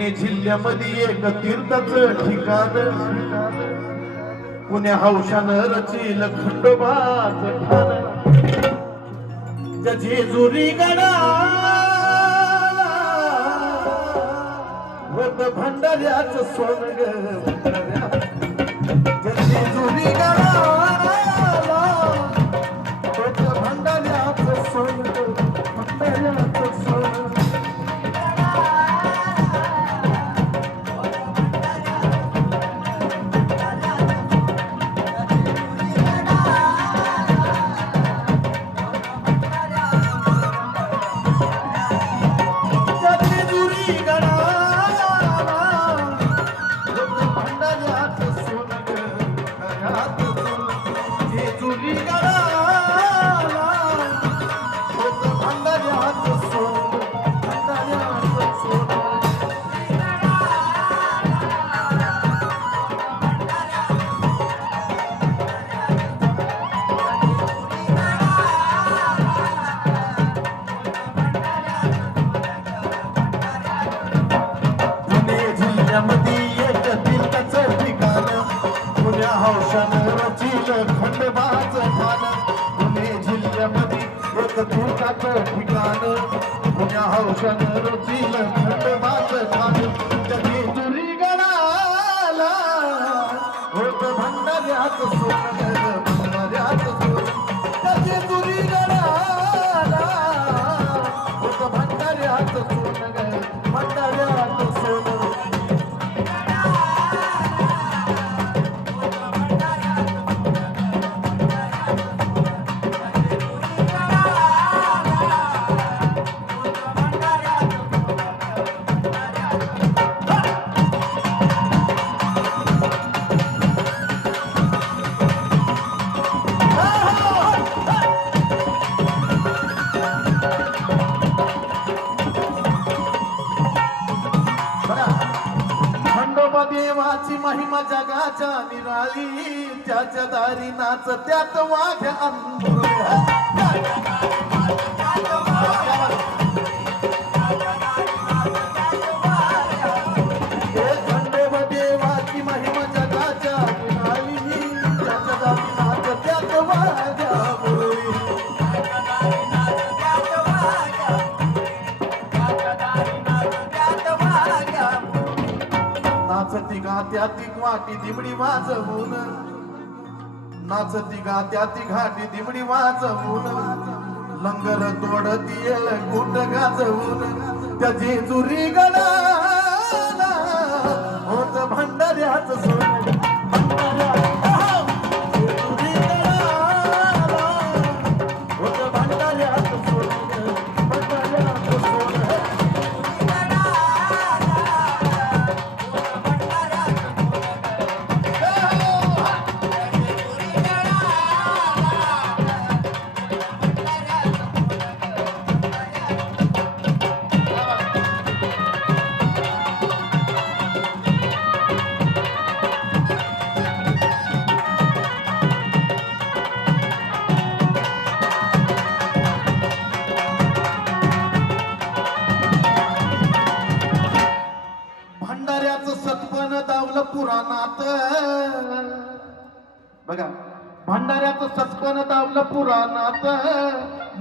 पुणे जिल्ह्यामध्ये एक तीर्थच ठिकाण. पुणे हौशानं रचिल खंडोबाच ठाण. त्या जेजुरी गडा. होत भंडाऱ्याच स्वर्ग त्या जेजुरी गडा. রচিল देवाची महिमा जगाच्या निराळी त्याच्या दारी नाच त्यात वाघ अंधुर नाचती गात्याती वाटी दिमडी वाजवून. नाचती गात्याती घाटी दिमडी वाजवून. लंगर तोडती येल कुट गाजवून. त्या जेजुरी गडाला होत भंडाऱ्याच सोड पुराणात बघा भंडाऱ्याचं सचकन दावलं पुराणात.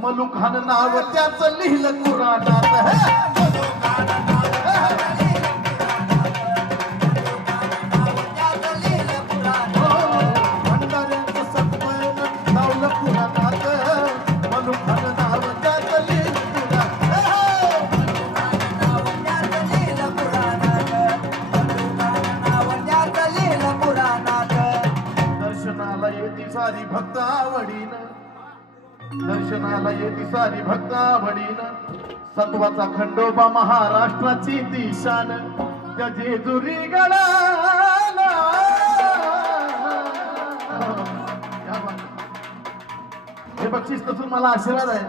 मलुखान नाव त्याच लिहिलं पुराणात हो, भंडाऱ्याचं सचकन दावलं पुराणात. मलुखान नाव दर्शनाला येती सारी भक्त आवडीन सत्वाचा खंडोबा महाराष्ट्राची दिशान. त्या जेजुरी गडा हे बक्षीस तसून मला आशीर्वाद आहे.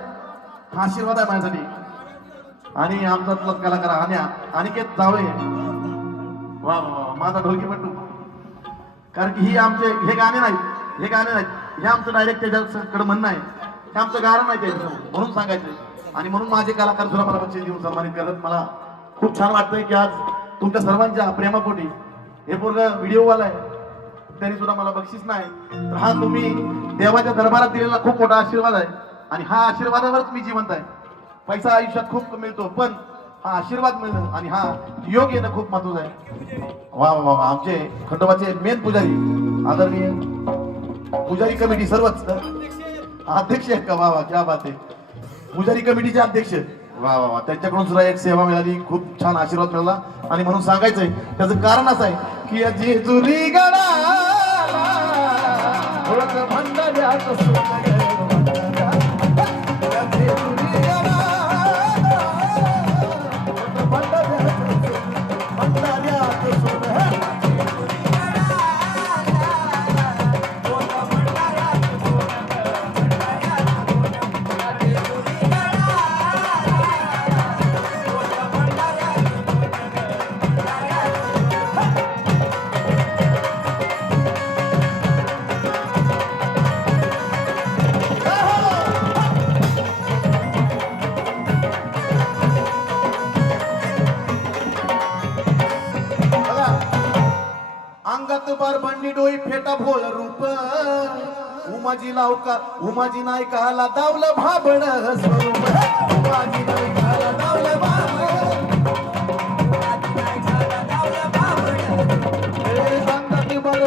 हा आशीर्वाद आहे माझ्यासाठी. आणि आमचा कलाकार आणि अनिकेत जावळे वा वा वा. माझा ढोलकी पट्टू. कारण की ही आमचे हे गाणे नाहीत. हे गाणे नाहीत. हे आमचं डायरेक्ट त्याच्याकडे म्हणणं आहे. हे आमचं गाणं नाही त्यांचं म्हणून सांगायचं. आणि म्हणून माझे कलाकार सुद्धा मला बक्षीस देऊन सन्मानित करत मला खूप छान वाटतंय की आज तुमच्या सर्वांच्या प्रेमापोटी हे पूर्ण व्हिडिओवाला आहे. त्यांनी सुद्धा मला बक्षीस नाही. तर हा तुम्ही देवाच्या दरबारात दिलेला खूप मोठा आशीर्वाद आहे. आणि हा आशीर्वादावरच मी जिवंत आहे. पैसा आयुष्यात खूप मिळतो पण हा आशीर्वाद मिळणं आणि हा योग येणं खूप महत्वाचं आहे. वा वा वा आमचे खंडोबाचे मेन पुजारी आदरणीय पुजारी कमिटी सर्वच. अध्यक्ष आहेत का? वा वा क्या बात आहे. पुजारी कमिटीचे अध्यक्ष वा वा वा. त्यांच्याकडून सुद्धा एक सेवा मिळाली. खूप छान आशीर्वाद मिळाला. आणि म्हणून सांगायचंय त्याचं कारण असं आहे की या जेजुरी गडा उमाजी लावका उमाजी नायकाला दावलं भाबड स्वरूप. उमाजी नायकाला दावलं भाबड. हे अंगात बार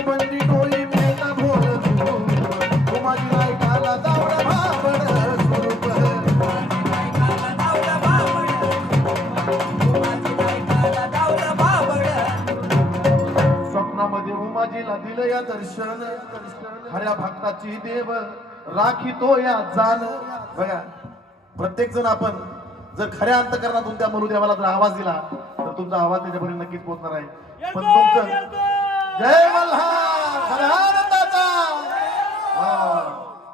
उमाजी नायकाला दावलं भाबड स्वरूप. स्वप्नामध्ये उमाजीला दिलं या दर्शन. खऱ्या भक्ताची देव राखितो या जाण. बघा प्रत्येक जण आपण जर खऱ्या अंतकरणातून त्या मनुदेवाला जर आवाज दिला तर तुमचा आवाज त्याच्यापर्यंत नक्कीच पोहोचणार आहे. पण तुमचं जय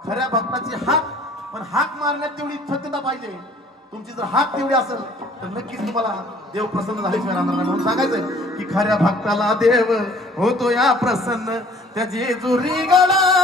खऱ्या भक्ताची हाक पण हाक मारण्यात तेवढी सत्यता पाहिजे. तुमची जर हाक तेवढी असेल तर नक्कीच तुम्हाला देव प्रसन्न झाल्याशिवाय राहणार नाही. म्हणून सांगायचंय की खऱ्या भक्ताला देव होतो या प्रसन्न. त्या जेजुरी गडाला